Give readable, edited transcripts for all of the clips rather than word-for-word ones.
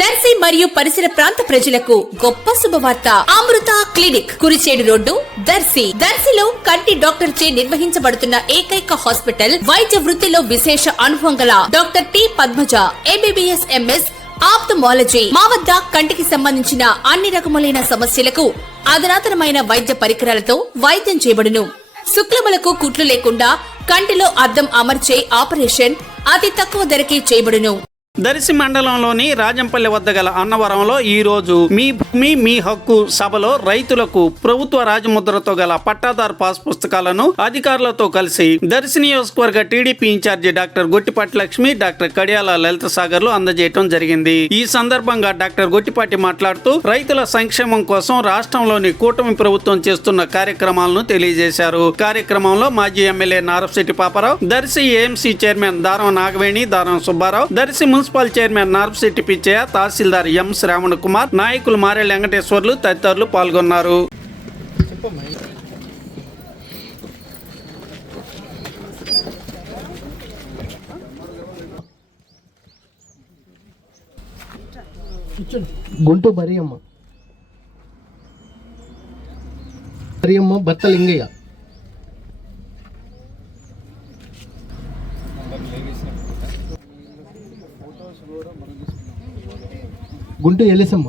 దర్శి మరియు పరిసర ప్రాంత ప్రజలకు గొప్ప శుభవార్త. అమృత క్లినిక్, కురిచేడు రోడ్డు, దర్శి. దర్శిలో కంటి డాక్టర్ చే నిర్వహించబడుతున్న ఏకైక హాస్పిటల్. వైద్య వృత్తిలో విశేష అనుభవం గల doctor T Padmaja, MBBS, MS, ophthalmology. మా వద్ద కంటికి సంబంధించిన అన్ని రకములైన సమస్యలకు అధునాతనమైన వైద్య పరికరాలతో వైద్యం చేయబడును. శుక్లములకు కుట్లు లేకుండా కంటిలో అద్దం అమర్చే ఆపరేషన్ అతి తక్కువ ధరకే చేయబడును. దర్శి మండలంలోని రాజంపల్లి వద్ద గల అన్నవరంలో ఈ రోజు మీ భూమి మీ హక్కు సభలో రైతులకు ప్రభుత్వ రాజముద్రతో గల పట్టాదారు పాస్ పుస్తకాలను అధికారులతో కలిసి దర్శి నియోజకవర్గ TDP in charge doctor Gottipati Lakshmi, doctor Kadiyala Lalitha సాగర్లు అందజేయడం జరిగింది. ఈ సందర్భంగా డాక్టర్ గొట్టిపాటి మాట్లాడుతూ రైతుల సంక్షేమం కోసం రాష్ట్రంలోని కూటమి ప్రభుత్వం చేస్తున్న కార్యక్రమాలను తెలియజేశారు. కార్యక్రమంలో మాజీ MLA Narapasetti Paparao, Darsi AMC chairman Daram Nagaveni, Daram Subbarao, Darsi municipal chairman Narapasetti Pichaiah, తహసీల్దార్ ఎం శ్రావణ్ కుమార్, నాయకులు మారెల్ వెంకటేశ్వర్లు తదితరులు పాల్గొన్నారు. గుంటూ మరియమ్మ భర్త లింగయ్య, గుంటూ ఎలిసమ్మ,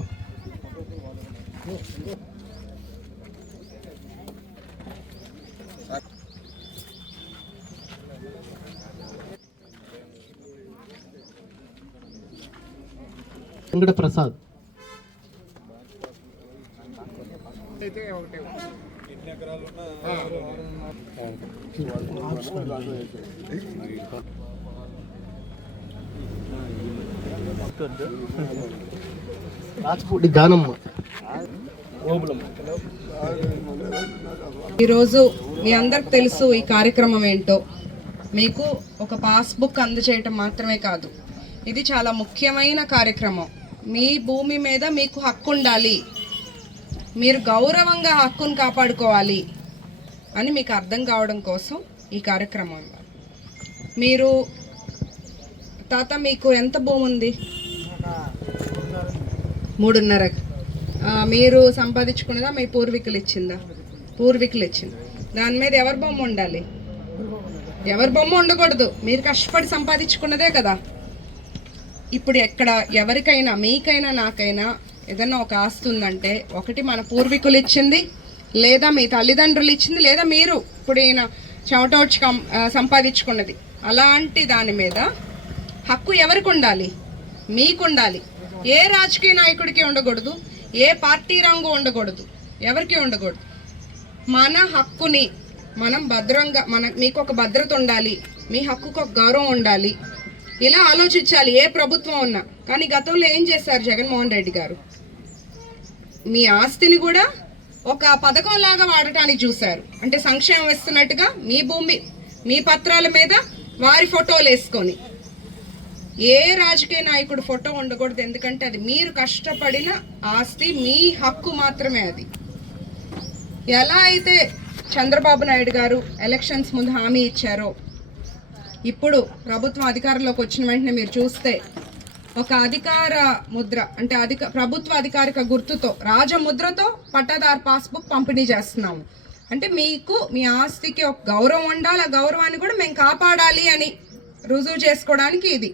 వెంకట ప్రసాద్, రాజ్పూడి గానమ్మ. ఈరోజు మీ అందరికి తెలుసు ఈ కార్యక్రమం ఏంటో. మీకు ఒక పాస్బుక్ అందజేయటం మాత్రమే కాదు, ఇది చాలా ముఖ్యమైన కార్యక్రమం. మీ భూమి మీద మీకు హక్కు ఉండాలి, మీరు గౌరవంగా హక్కును కాపాడుకోవాలి అని మీకు అర్థం కావడం కోసం ఈ కార్యక్రమం. మీరు తాత మీకు ఎంత భూమి ఉంది? 3.5. మీరు సంపాదించుకున్నదా మీ పూర్వీకులు ఇచ్చిందా? పూర్వీకులు ఇచ్చింది. దాని మీద ఎవరి బొమ్మ ఉండాలి? ఎవరి బొమ్మ ఉండకూడదు, మీరు కష్టపడి సంపాదించుకున్నదే కదా. ఇప్పుడు ఎక్కడ ఎవరికైనా, మీకైనా నాకైనా ఏదన్నా ఒక ఆస్తి ఉందంటే ఒకటి మన పూర్వీకులు ఇచ్చింది, లేదా మీ తల్లిదండ్రులు ఇచ్చింది, లేదా మీరు ఇప్పుడు ఈయన చెమటోడ్చి సంపాదించుకున్నది. అలాంటి దాని మీద హక్కు ఎవరికి ఉండాలి? మీకు ఉండాలి. ఏ రాజకీయ నాయకుడికి ఉండకూడదు, ఏ పార్టీ రంగు ఉండకూడదు, ఎవరికి ఉండకూడదు. మన హక్కుని మనం భద్రంగా, మీకు ఒక భద్రత ఉండాలి, మీ హక్కుకు ఒక గౌరవం ఉండాలి. ఇలా ఆలోచించాలి ఏ ప్రభుత్వం ఉన్నా. కానీ గతంలో ఏం చేశారు జగన్మోహన్ రెడ్డి గారు? మీ ఆస్తిని కూడా ఒక పథకం లాగా వాడటానికి చూశారు. అంటే సంక్షేమం ఇస్తున్నట్టుగా మీ భూమి, మీ పత్రాల మీద వారి ఫోటోలు వేసుకొని. ఏ రాజకీయ నాయకుడు ఫోటో ఉండకూడదు, ఎందుకంటే అది మీరు కష్టపడిన ఆస్తి, మీ హక్కు మాత్రమే అది. ఎలా అయితే చంద్రబాబు నాయుడు గారు ఎలక్షన్స్ ముందు హామీ ఇచ్చారో, ఇప్పుడు ప్రభుత్వం అధికారంలోకి వచ్చిన వెంటనే మీరు చూస్తే ఒక అధికార ముద్ర, అంటే ప్రభుత్వ అధికారిక గుర్తుతో, రాజముద్రతో పట్టాదారు పాస్బుక్ పంపిణీ చేస్తున్నాము. అంటే మీకు మీ ఆస్తికి ఒక గౌరవం ఉండాలి, ఆ గౌరవాన్ని కూడా మేము కాపాడాలి అని రుజువు చేసుకోవడానికి ఇది.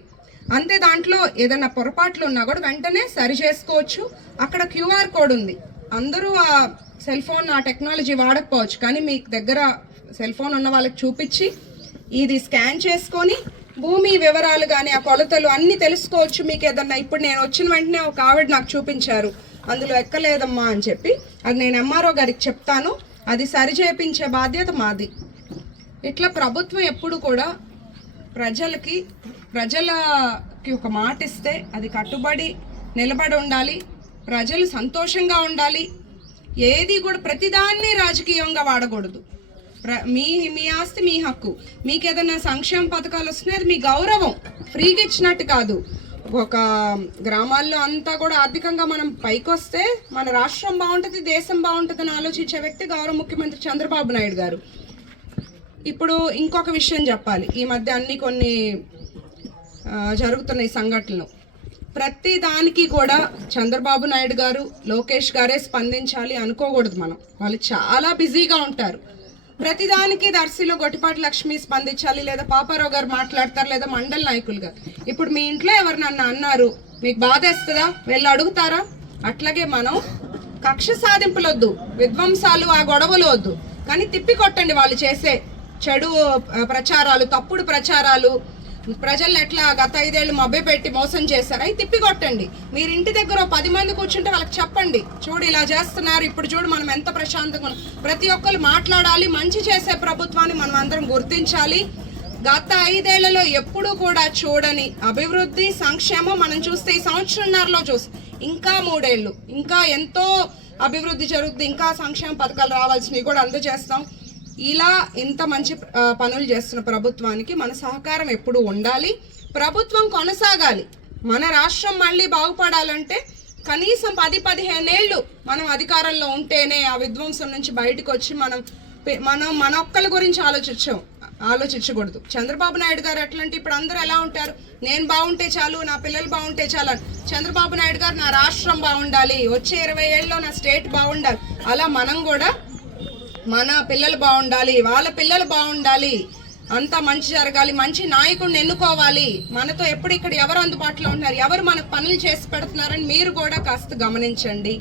అంతే, దాంట్లో ఏదైనా పొరపాట్లు ఉన్నా కూడా వెంటనే సరి చేసుకోవచ్చు. అక్కడ QR కోడ్ ఉంది. అందరూ ఆ సెల్ ఫోన్, ఆ టెక్నాలజీ వాడకపోవచ్చు, కానీ మీ దగ్గర సెల్ ఫోన్ ఉన్న వాళ్ళకి చూపించి ఇది స్కాన్ చేసుకొని భూమి వివరాలు కానీ ఆ కొలతలు అన్నీ తెలుసుకోవచ్చు. మీకు ఏదన్నా ఇప్పుడు నేను వచ్చిన వెంటనే ఒక ఆవిడ నాకు చూపించారు, అందులో ఎక్కలేదమ్మా అని చెప్పి, అది నేను MRO గారికి చెప్తాను, అది సరి చేయించే బాధ్యత మాది. ఇట్లా ప్రభుత్వం ఎప్పుడు కూడా ప్రజలకి ఒక మాట ఇస్తే అది కట్టుబడి నిలబడి ఉండాలి. ప్రజలు సంతోషంగా ఉండాలి. ఏది కూడా ప్రతిదాన్ని రాజకీయంగా వాడకూడదు. మీ ఆస్తి మీ హక్కు. మీకు ఏదైనా సంక్షేమ పథకాలు వస్తున్నాయి, అది మీ గౌరవం, ఫ్రీగా ఇచ్చినట్టు కాదు. ఒక గ్రామాల్లో అంతా కూడా ఆర్థికంగా మనం పైకి వస్తే మన రాష్ట్రం బాగుంటుంది, దేశం బాగుంటుంది అని ఆలోచించే వ్యక్తి గౌరవ ముఖ్యమంత్రి చంద్రబాబు నాయుడు గారు. ఇప్పుడు ఇంకొక విషయం చెప్పాలి. ఈ మధ్య కొన్ని జరుగుతున్న ఈ సంఘటనలు, ప్రతి దానికి కూడా చంద్రబాబు నాయుడు గారు, లోకేష్ గారే స్పందించాలి అనుకోకూడదు మనం. వాళ్ళు చాలా బిజీగా ఉంటారు. ప్రతిదానికి దర్శిలో గొట్టిపాటి లక్ష్మి స్పందించాలి, లేదా పాపారావు గారు మాట్లాడతారు, లేదా మండల నాయకులు గారు. ఇప్పుడు మీ ఇంట్లో ఎవరు నన్ను అన్నారు, మీకు బాధేస్తుందా? వెళ్ళి అడుగుతారా? అట్లాగే మనం కక్ష సాధింపులు వద్దు, విధ్వంసాలు, ఆ గొడవలు వద్దు, కానీ తిప్పి కొట్టండి వాళ్ళు చేసే చెడు ప్రచారాలు, తప్పుడు ప్రచారాలు. ప్రజల్ని ఎట్లా గత 5 ఏళ్ళు మభ్యపెట్టి మోసం చేశారు, అవి తిప్పి కొట్టండి. మీరు ఇంటి దగ్గర 10 మంది కూర్చుంటే వాళ్ళకి చెప్పండి, చూడు ఇలా చేస్తున్నారు, ఇప్పుడు చూడు మనం ఎంత ప్రశాంతంగా ఉన్నాం. ప్రతి ఒక్కరు మాట్లాడాలి, మంచి చేసే ప్రభుత్వాన్ని మనం అందరం గుర్తించాలి. గత 5 ఏళ్లలో ఎప్పుడూ కూడా చూడని అభివృద్ధి, సంక్షేమం మనం చూస్తే ఈ సంవత్సరంన్నరలో ఇంకా 3 ఏళ్ళు ఇంకా ఎంతో అభివృద్ధి జరుగుతుంది, ఇంకా సంక్షేమ పథకాలు రావాల్సినవి కూడా అందజేస్తాం. ఇలా ఇంత మంచి పనులు చేస్తున్న ప్రభుత్వానికి మన సహకారం ఎప్పుడు ఉండాలి. ప్రభుత్వం కొనసాగాలి. మన రాష్ట్రం మళ్ళీ బాగుపడాలంటే కనీసం 10-15 ఏళ్ళు మనం అధికారంలో ఉంటేనే ఆ విధ్వంసం నుంచి బయటకు వచ్చి మనం మన ఒక్కళ్ళ గురించి ఆలోచించకూడదు. చంద్రబాబు నాయుడు గారు ఎట్లంటే ఇప్పుడు అందరూ ఎలా ఉంటారు, నేను బాగుంటే చాలు, నా పిల్లలు బాగుంటే చాలు అని. చంద్రబాబు నాయుడు గారు నా రాష్ట్రం బాగుండాలి, వచ్చే 20 ఏళ్ళలో నా స్టేట్ బాగుండాలి. అలా మనం కూడా మన పిల్లలు బాగుండాలి, వాళ్ళ పిల్లలు బాగుండాలి, అంతా మంచి జరగాలి, మంచి నాయకుడిని ఎన్నుకోవాలి. మనతో ఎప్పుడు ఇక్కడ ఎవరు అందుబాటులో ఉంటున్నారు, ఎవరు మనకు పనులు చేసి పెడుతున్నారని మీరు కూడా కాస్త గమనించండి.